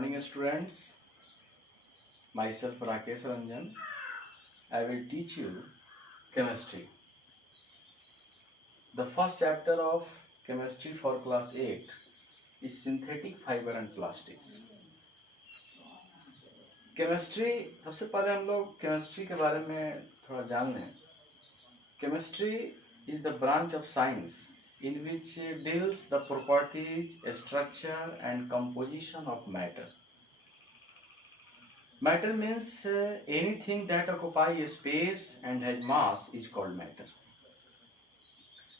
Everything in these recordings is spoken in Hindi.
morning students. Myself Rakesh Ranjan. I will teach you chemistry. The first chapter of chemistry for class 8 is synthetic fiber and plastics. Chemistry सबसे पहले हम लोग केमिस्ट्री के बारे में थोड़ा जान लें. Chemistry is the branch of science in which deals the properties, structure and composition of matter. Matter means anything that occupies space and has mass is called matter.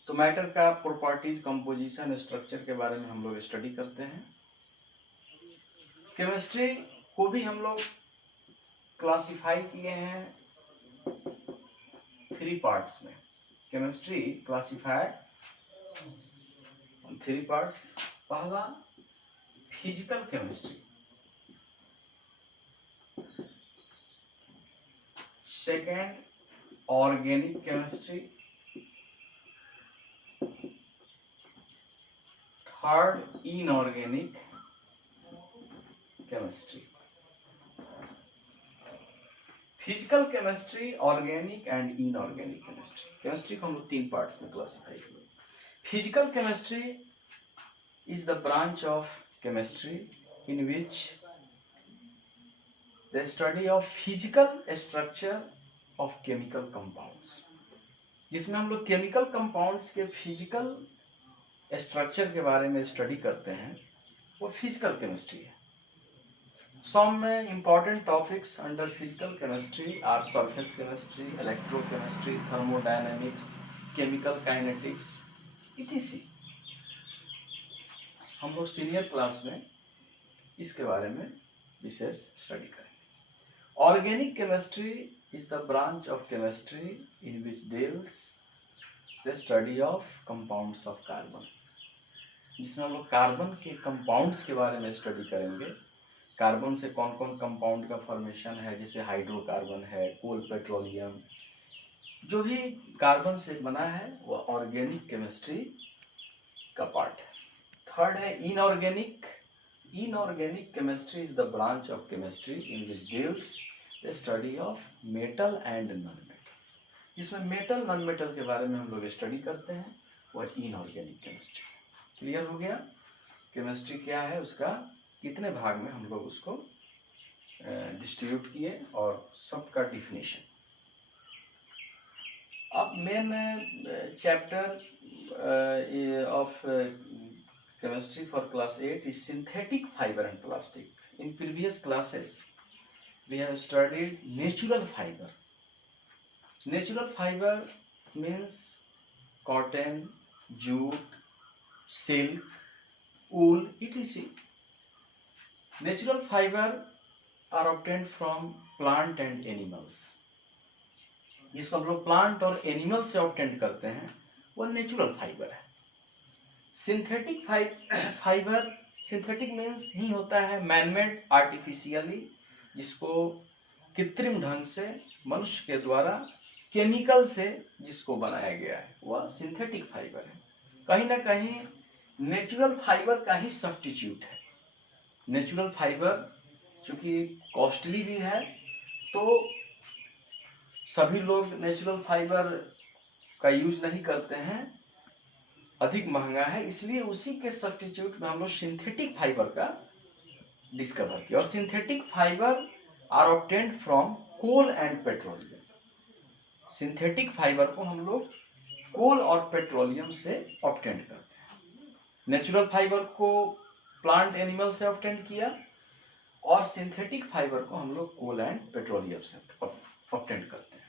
तो मैटर का प्रॉपर्टीज, कंपोजिशन, स्ट्रक्चर के बारे में हम लोग स्टडी करते हैं. केमिस्ट्री को भी हम लोग क्लासिफाई किए हैं 3 पार्ट्स में. Chemistry classified 3 parts. पहला physical chemistry, second organic chemistry, third inorganic chemistry. Physical chemistry, organic and inorganic chemistry. Chemistry को हम लोग 3 पार्ट्स में क्लासिफाई किए. Physical chemistry is the branch of chemistry in which the study of physical structure of chemical compounds, जिसमें हम लोग केमिकल कंपाउंड्स के फिजिकल स्ट्रक्चर के बारे में स्टडी करते हैं, वो फिजिकल केमिस्ट्री है. Some important topics under physical chemistry are surface chemistry, electrochemistry, thermodynamics, chemical kinetics, etc. हम लोग सीनियर क्लास में इसके बारे में विशेष स्टडी करेंगे. Organic chemistry is the branch of chemistry in which deals the study of compounds of carbon, जिसमें हम लोग कार्बन के कंपाउंड्स के बारे में स्टडी करेंगे. कार्बन से कौन कौन कंपाउंड का फॉर्मेशन है, जैसे हाइड्रोकार्बन है, कोल, पेट्रोलियम, जो भी कार्बन से बना है वो ऑर्गेनिक केमिस्ट्री का पार्ट है. थर्ड है inorganic. Inorganic chemistry is the branch of chemistry in which deals the study of metal and non metal, जिसमें मेटल नॉन मेटल के बारे में हम लोग स्टडी करते हैं, वह इनऑर्गेनिक केमिस्ट्री. क्लियर हो गया केमिस्ट्री क्या है, उसका कितने भाग में हम लोग उसको डिस्ट्रीब्यूट किए और सबका डिफिनेशन. अब main chapter of chemistry for class 8 is synthetic fiber and plastic. In previous classes we have studied natural fiber. Natural fiber means cotton, jute, silk, wool, etc. Natural fiber are obtained from plant and animals. जिसको हम लोग प्लांट और एनिमल से ऑब्टेन करते हैं वो नेचुरल फाइबर है. Synthetic fibre, synthetic means he होता है मैनमेड, आर्टिफिशियली, जिसको कृत्रिम ढंग से मनुष्य के द्वारा केमिकल से जिसको बनाया गया है, वह सिंथेटिक फाइबर है. कहीं ना कहीं नेचुरल फाइबर का ही सब्स्टिट्यूट है. नेचुरल फाइबर चूंकि कॉस्टली भी है, तो सभी लोग नेचुरल फाइबर का यूज नहीं करते हैं, अधिक महंगा है, इसलिए उसी के सब्स्टिट्यूट में हम लोग सिंथेटिक फाइबर का डिस्कवर किया. और synthetic fibre are obtained from coal and petroleum. Synthetic fibre को हम लोग कोल और पेट्रोलियम से ऑब्टेन्ड करते हैं. नेचुरल फाइबर को प्लांट एनिमल से ऑब्टेन्ड किया और सिंथेटिक फाइबर को हम लोग कोल एंड पेट्रोलियम से ऑब्टेन्ड करते हैं.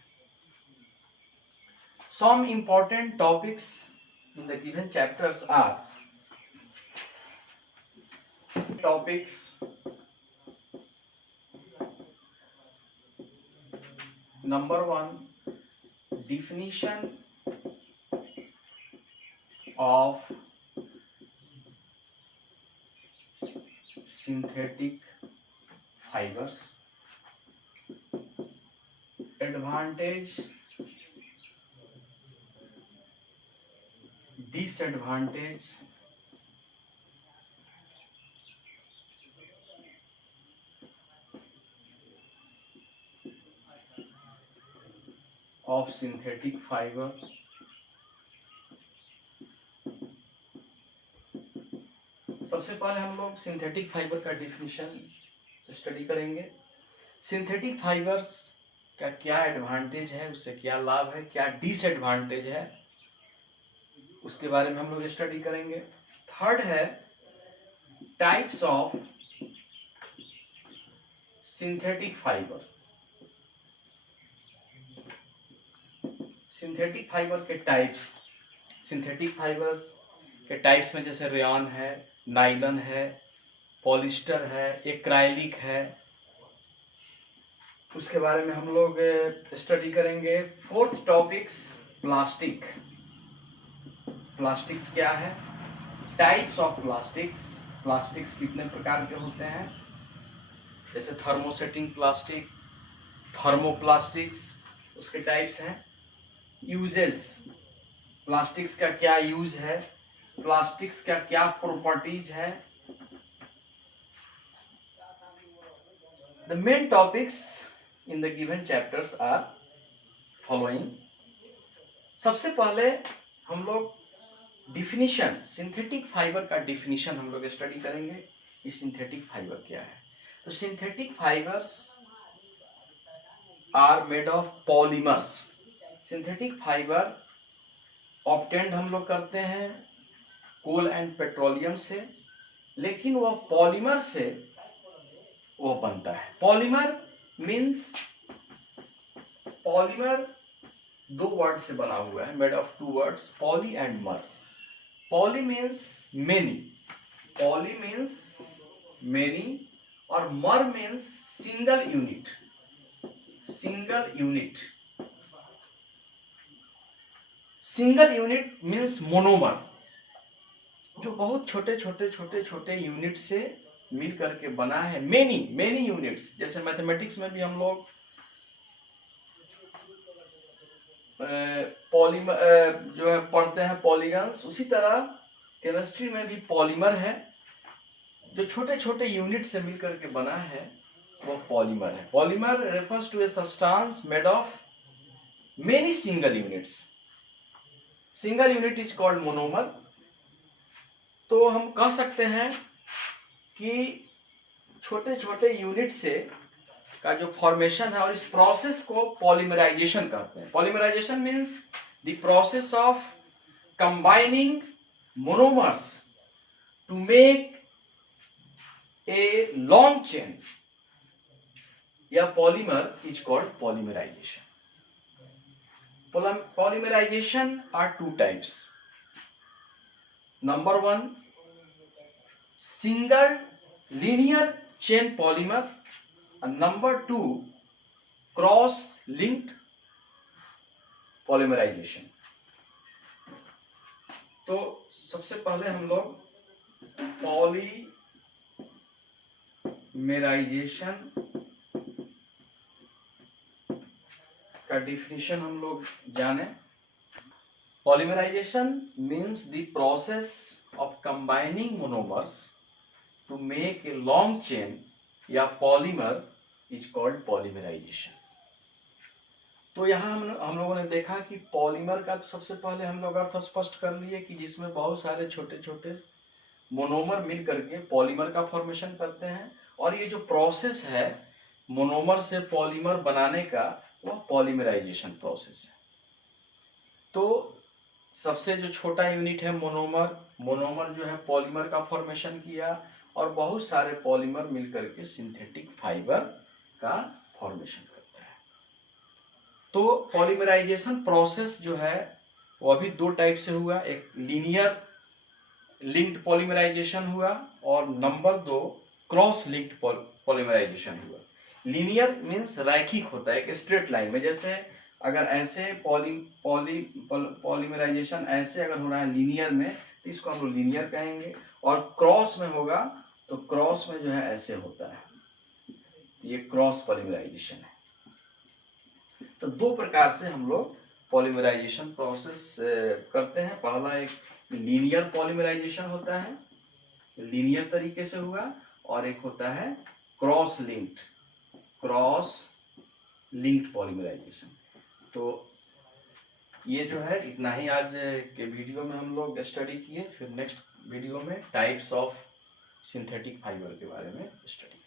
Some important topics in the given chapters are topics number 1, definition of synthetic fibers, advantage, disadvantage, of synthetic fibre. सबसे पहले हम लोग सिंथेटिक फाइबर का डिफिनीशन स्टडी करेंगे। सिंथेटिक फाइबर्स का क्या एडवांटेज है, उससे क्या लाभ है, क्या डिसएडवांटेज है, उसके बारे में हम लोग स्टडी करेंगे। थर्ड है types of synthetic fibre. Synthetic fibre के टाइप्स, सिंथेटिक फाइबर्स के टाइप्स में जैसे रेयॉन है, नाइलन है, पॉलिस्टर है, एक्राइलिक है, उसके बारे में हम लोग स्टडी करेंगे। Fourth topics plastic. प्लास्टिक्स क्या है, टाइप्स ऑफ प्लास्टिक्स, प्लास्टिक्स कितने प्रकार के होते हैं, जैसे थर्मोसेटिंग प्लास्टिक, थर्मोप्लास्टिक्स, उसके टाइप्स हैं। यूजेस, प्लास्टिक्स का क्या यूज है, प्लास्टिक्स का क्या प्रॉपर्टीज है। The main topics in the given chapters are following. सबसे पहले हम लोग डिफिनीशन, सिंथेटिक फाइबर का डिफिनीशन हम लोग स्टडी करेंगे कि सिंथेटिक फाइबर क्या है। तो synthetic fibres are made of polymers. Synthetic fibre obtained हम लोग करते हैं कोल एंड पेट्रोलियम से, लेकिन वह पॉलीमर से वो बनता है। पॉलीमर मीन्स, पॉलीमर दो वर्ड से बना हुआ है, made of two words, poly and mer. Poly means many, poly means many, और mer means single unit, single unit. Single unit means monomer, जो बहुत छोटे छोटे छोटे छोटे यूनिट से मिल करके बना है। मेनी मेनी यूनिट्स, जैसे मैथमेटिक्स में भी हम लोग पॉलीमर जो है पढ़ते हैं पॉलीगन्स, उसी तरह केमिस्ट्री में भी पॉलीमर है, जो छोटे छोटे यूनिट से मिलकर के बना है वो पॉलीमर है। Polymer refers to a substance made of many single units. Single unit is called monomer. तो हम कह सकते हैं कि छोटे छोटे यूनिट से का जो फॉर्मेशन है, और इस प्रोसेस को पॉलीमराइजेशन कहते हैं। Polymerization means the process of combining monomers to make a long chain, या polymer is called polymerization. Polymerization are two types. Number one, single linear chain polymer, and number two, cross-linked polymerization. तो सबसे पहले हम लोग पॉलीमेराइजेशन का डिफिनीशन हम लोग जाने। Polymerisation means the process of combining monomers to make a long chain, या पॉलीमर इज कॉल्ड पॉलीमराइजेशन। तो यहाँ हम लोगों ने देखा कि पॉलीमर का तो सबसे पहले हम लोग अर्थ स्पष्ट कर लिए कि जिसमें बहुत सारे छोटे छोटे मोनोमर मिल करके पॉलीमर का फॉर्मेशन करते हैं, और ये जो प्रोसेस है मोनोमर से पॉलीमर बनाने का, वह पॉलीमराइजेशन प्रोसेस है। तो सबसे जो छोटा यूनिट है मोनोमर, मोनोमर जो है पॉलीमर का फॉर्मेशन किया, और बहुत सारे पॉलीमर मिलकर के सिंथेटिक फाइबर का फॉर्मेशन करता है। तो पॉलीमराइजेशन प्रोसेस जो है वो अभी दो टाइप से हुआ, एक लीनियर लिंक्ड पॉलीमराइजेशन हुआ, और नंबर दो क्रॉस लिंक्ड पॉलीमराइजेशन हुआ। लीनियर मीन्स रैखिक होता है, एक स्ट्रेट लाइन में, जैसे अगर ऐसे पॉलीमराइजेशन ऐसे अगर हो रहा है लीनियर में, तो इसको हम लोग लीनियर कहेंगे, और क्रॉस में होगा तो क्रॉस में जो है ऐसे होता है, ये क्रॉस पॉलीमराइजेशन है। तो दो प्रकार से हम लोग पॉलीमराइजेशन प्रोसेस करते हैं। पहला एक लीनियर पॉलीमराइजेशन होता है, लीनियर तरीके से हुआ, और एक होता है क्रॉस लिंक्ड पॉलीमराइजेशन। तो ये जो है इतना ही आज के वीडियो में हम लोग स्टडी किए। फिर नेक्स्ट वीडियो में टाइप्स ऑफ सिंथेटिक फाइबर के बारे में स्टडी